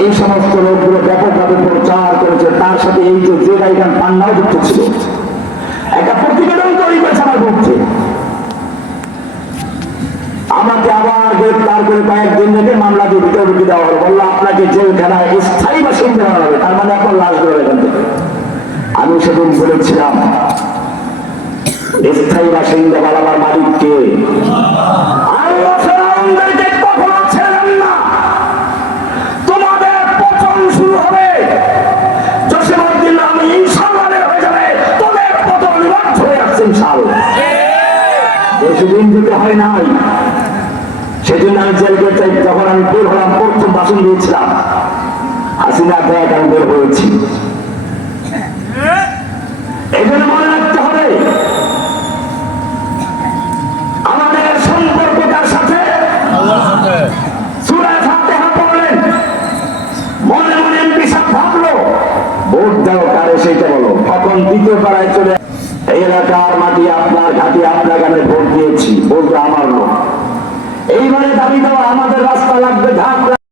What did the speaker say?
এই সমস্ত লোকগুলো ব্যাপকভাবে প্রচার করেছে। তার সাথে এই যে যে গাইডান পান্নাও যুক্ত ছিল। একটা প্রতিবেদন তৈরি করেছে আমার পক্ষে। আমাকে আবার গ্রেফতার করে কয়েকদিন থেকে মামলা দিয়ে ভিতরে দেওয়া হলো। বলল, আপনাকে জেল খেলায় স্থায়ী বা বাসিন্দা দেওয়া হবে। তার মানে এখন লাশ ধরে এখান থেকে। আমি সেদিন বলেছিলাম, স্থায়ী বাসিন্দা আমার মালিককে শুরু হবে হয়ে নাই। সেদিন আমি জেল আমি বের হলাম, প্রথম বাসন দিয়েছিলাম। দেখ আমি বের হয়েছি এই জন্য মনে রাখতে হবে আমাদের সম্পর্ক কার সাথে সূরা ফাতিহা পড়লেন মনে মনে এমপি সাহেব ভাবলো দাও কারে সেইটা বলো। তখন দ্বিতীয় পাড়ায় চলে এই এলাকার মাটি আপনার ঘাটি, আপনার গানে ভোট দিয়েছি বলতো আমার লোক। এইবারে দাবি দেওয়া আমাদের রাস্তা লাগবে ঝাঁক